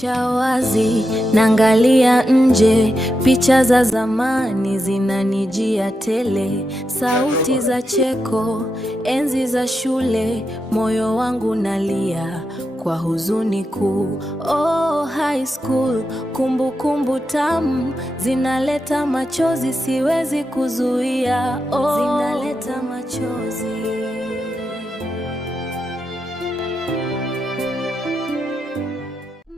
Dirisha wazi, naangalia nje, picha za zamani zinanijia tele, sauti za cheko, enzi za shule, moyo wangu nalia kwa huzuni kuu. Oh, high school, kumbukumbu tamu zinaleta machozi, siwezi kuzuia. Oh, zinaleta machozi.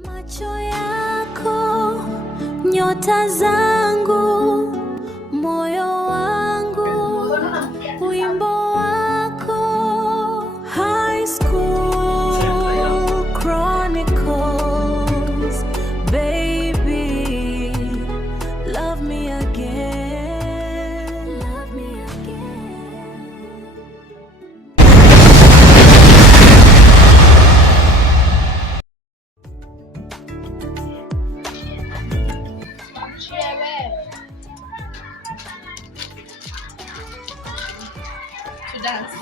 Macho yako, nyota zangu, moyo wangu, wimbo wako. High School Chronicles, baby, love me again, love me again. To dance.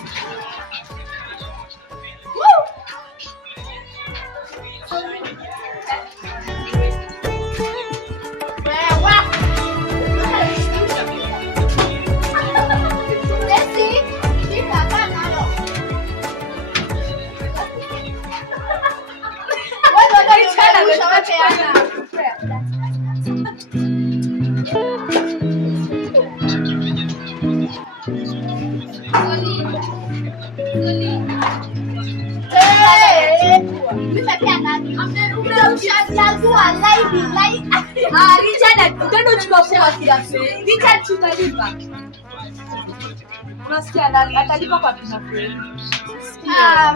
Unasikia atalipa kwa pesa free.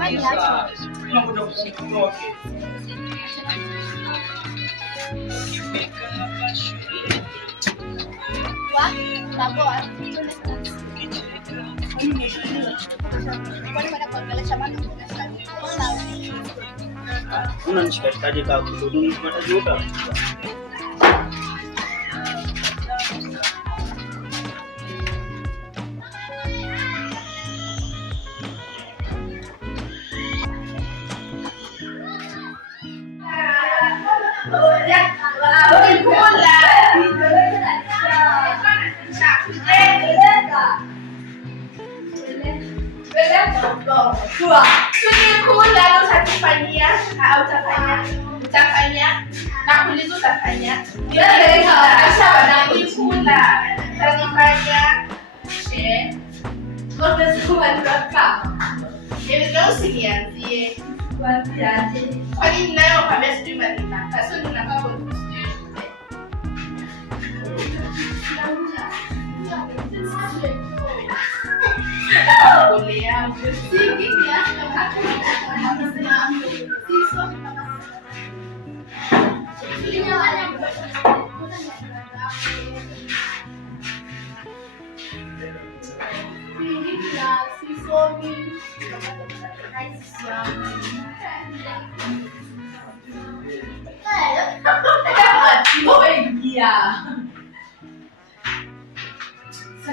Wewe acha. Unanishikaje kaka kuduni matajuta? Utafanya na kulizo utafanya. Kwani ninayo kwambia sijui madina. Sasa ninakaa kwa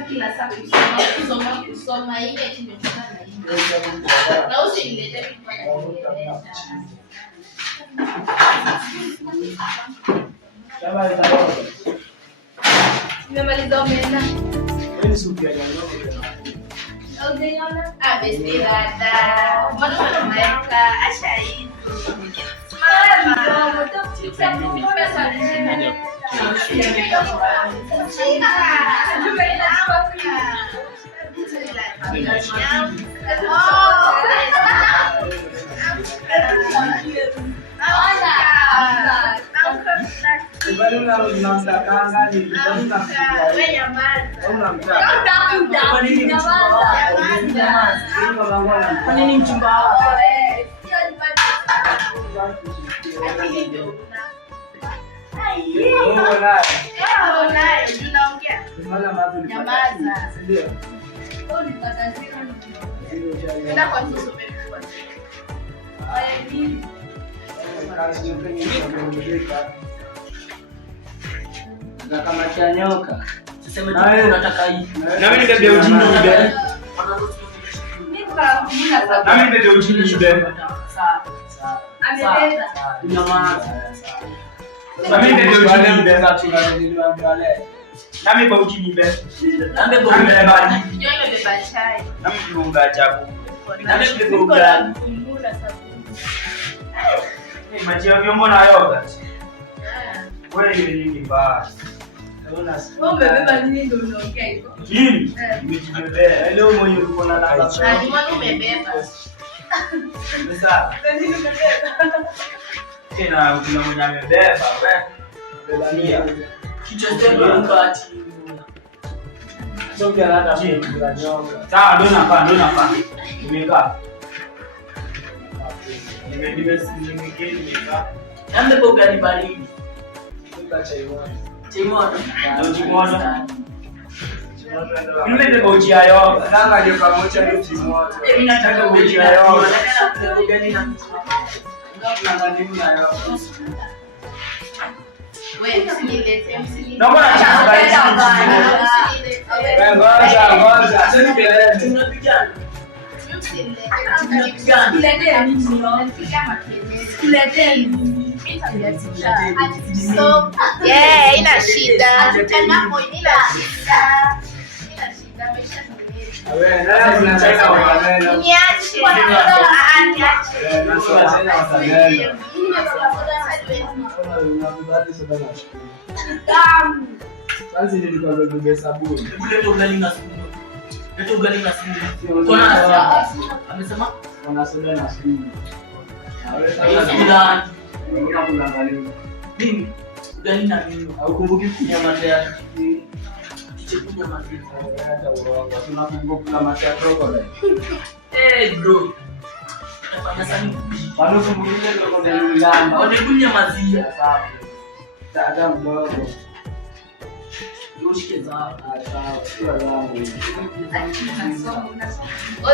kila saa kusoma ile kimetokana na hiyo. Na usinilete kitu kama nimemaliza umeenda. Wewe supi ya jana. Unaona? Besti dada. Mbona unaweka acha hivi? Mama, mtafuta pesa nini? Kama chanyoka. Sasa unataka hii. Na mimi nibebe ujini ibe. Na mimi nibebe ujini ibe. Sawa. Amebeba. Una maana. Nami bebe ujini beba tunaniliwaambia leo. Nami kwa ujini beba. Nami kwa beba. Ndio imebeba chai. Nami kiunga chako. Nami bebe ugali. Maji ya vyombo na yoga. Wewe ni nini mbaya? Wewe umebeba nini ndio unaongea hivyo? Nini? Nimejibebea. Leo mwenye uko na namba. Ni mbona umebeba? Sasa. Nini umebeba? Tena kuna mwenye amebeba, wewe. Bebania. Kichwa changu mkati. Sio kia hata mimi bila nyoka. Sawa, ndio nafaa. Nimekaa. Nimekaa. Nami bebe ugali baridi. Chimono. Ndio chimono. Mimi bebe uji ya yoga. Nanga ndio pamoja ndio chimono. Mimi nataka uji ya yoga. Ugali na Nanga ndio na yoga. Wewe msinilete. Naomba ngoja. Sasa kelele. tunapigana. Yeah, ina shida. Wewe nani unacheka wakaneno? Niache. Sasa nilikuwa bebe sabuni. Ule ugali na sumu. Leta ugali na sumu. Kona amesema Wana soda na sabuni. Ila Unaona kuangalia. nini? Ugali na nini? Haukumbuki kunyama tayari. Kichekunya mazito. Tunakumbuka kula macha crocodile. Bro. Nafanya sana. Bado kumbukia crocodile lamba. Wanakunya maziwa. Dada mdogo. Yoshike za. Sio langu.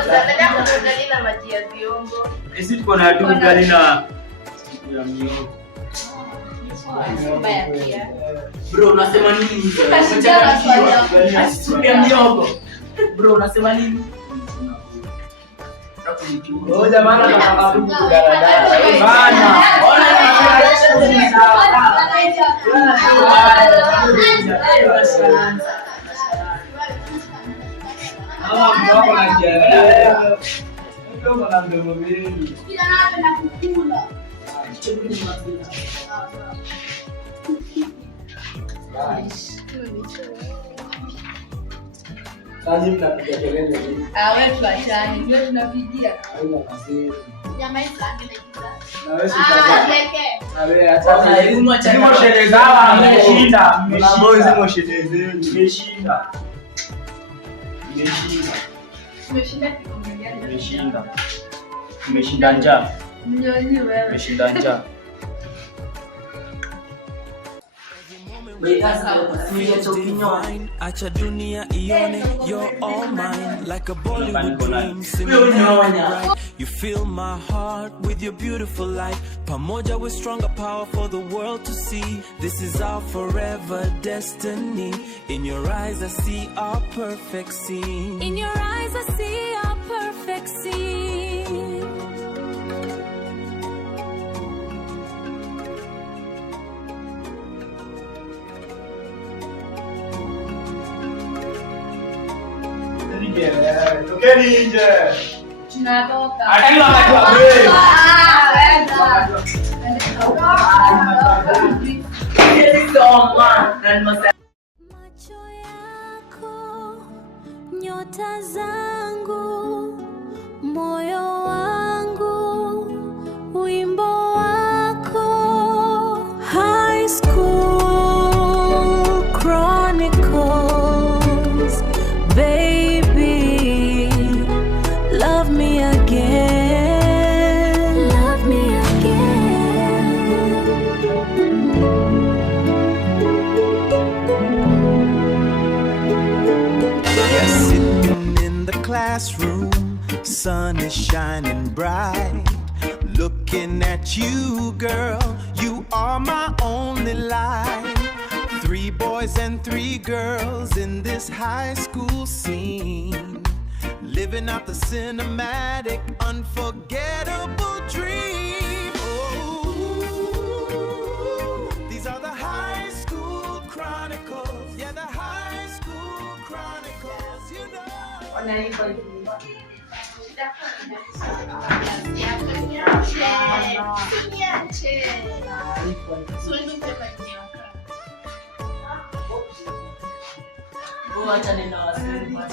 Dada kuangalia na maji ya vyombo. Sisi tuko na dugu gani na ya miogo. Bro, unasema nini? Asitupia miogo. Bro, unasema nini? Oh jamani nataka dugu daladala. Bana. Mama mdogo anajiandaa. Mdogo na mdomo mingi. Kichekunya maziwa. Sasa mnapiga kelele nini? Wewe tuachane, ndio tunapigia. Haina mazuri. Jamaa hizo angeza. Na wewe sitaje. Leke. Na wewe acha Zimo sherehe zao mmeshinda. Na boys zimo sherehe zenu. Mmeshinda. Tumeshinda kikombe gani? Mmeshinda njaa. Mnyonyi wewe. Mmeshinda njaa. Acha dunia ione you're all mine like a Bollywood dream singing right. You fill my heart with your beautiful light. Pamoja we're stronger power for the world to see. This is our forever destiny. In your eyes I see our perfect scene. In your eyes I see our perfect scene. Tokeni nje. Tunatoka. Hata hiyo wakati wa break. Macho yako, nyota zangu, moyo wangu, wimbo wako. High School Chronicles. Baby, love me again. Love me again. You're sitting in the classroom, sun is shining bright. Looking at you, girl, you are my only light. 3 boys and 3 girls in this high school scene, living out the cinematic, unforgettable dream. Oh, these are the Wanalipa hivi. Acha nenda wasema.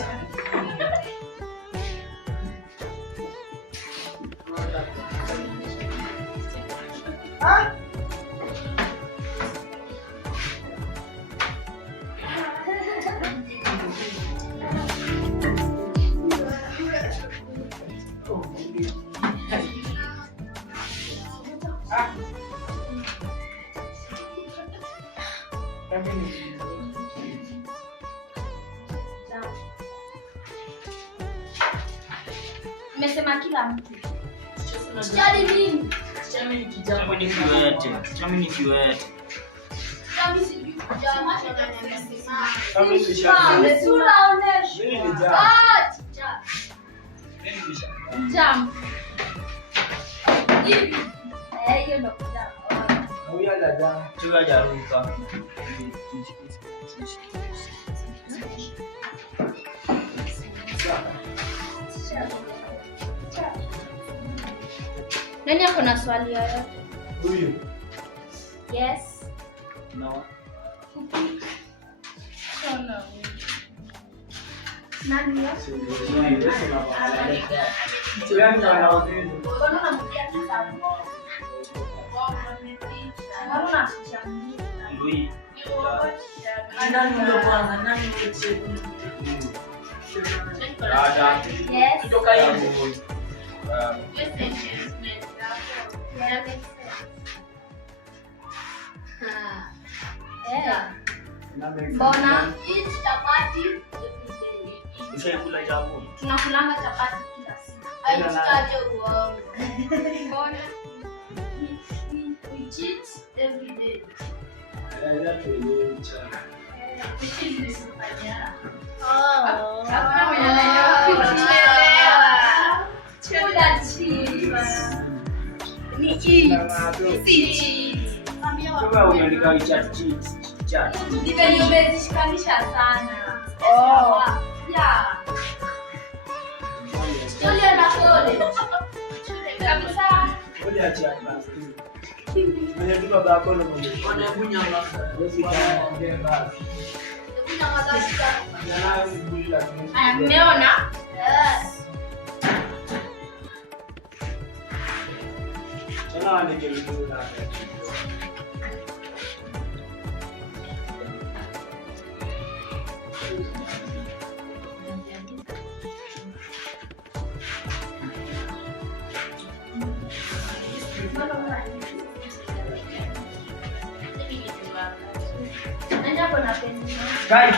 Nimesema kila mtu. Sijali mimi. Chami ni kijana. Chami ni kiwete. Chami ni kiwete. Chami sijui kujama tena nimesema. Chami ni shamba. Sura onesha. Mimi ni jam. Jam. Mimi ni shamba. Jam. Hivi. Hiyo ndo jam. Huyu dada. Chua jaruka. Nani ako na swali yoyote? Huyu. Yes. No. Nani yo? Nani ndio kwanza? Nani ndio chefu? Yes. Kutoka hivi. Mbona? Ushaikula chakula? Tunakulanga chapati kila siku. Haitaje uongo. Mbona? We cheat every day. Hakuna mwenye anaelewa. Chula cheese. Ni eat. Si cheat. Kama umeandika chat. Ndivyo nimezishikanisha sana. Yeah. Shule na shule. Kabisa. Ngoja chat basi. Mwenye tu baba yako na mwenye. Wanabunya mama. Mmeona? Yes. Sana andike vizuri na Kai.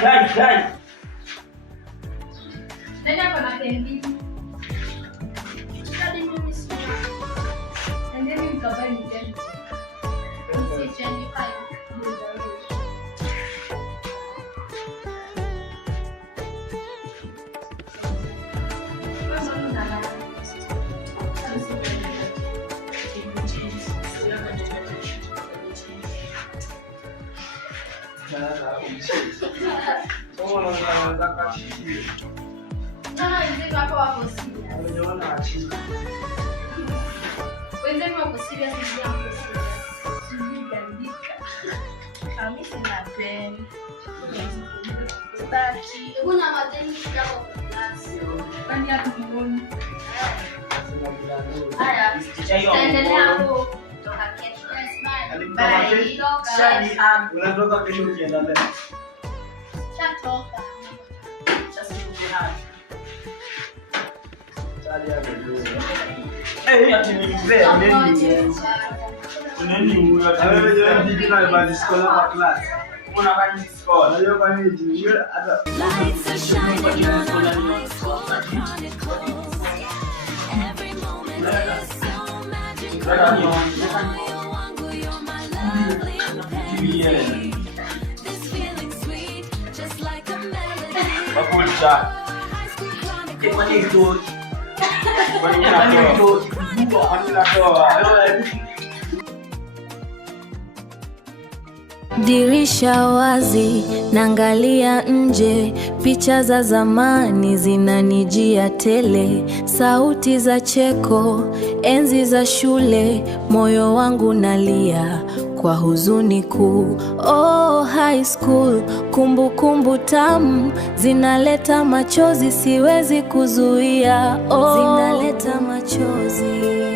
Nani ako na pendi? Hadi mimi sina. And then mkabai ni tena. Si 25. Wenzenu wako serious ni yangu serious. Kami sina pen. Staki. Kuna madeni kidogo kwa class. Kwani hapo mbona? Haya. Endelea hapo. Toka kesho. Bye. Shani am. unatoka kesho ukienda mbele. Shatoka. Sasa tukiana. Chali ya ndio. Ati ni mzee nini huyo? Wewe ndio ndio na badiskola kwa class. Unafanya skola. Leo kwa nini hata Lights are shining on our eyes, iconic clothes. Every moment is so magical. Moyo wangu, you're my lovely companion. This feeling sweet, just like a melody. Bakulcha. High school chronicles. Kwa nini tu? Kwa nini unatoa? Kwa nini unatoa? Dirisha wazi, naangalia nje, picha za zamani zinanijia tele, sauti za cheko, enzi za shule, moyo wangu nalia kwa huzuni kuu. Oh, high school, kumbukumbu tamu, zinaleta machozi siwezi kuzuia. Oh, zinaleta machozi.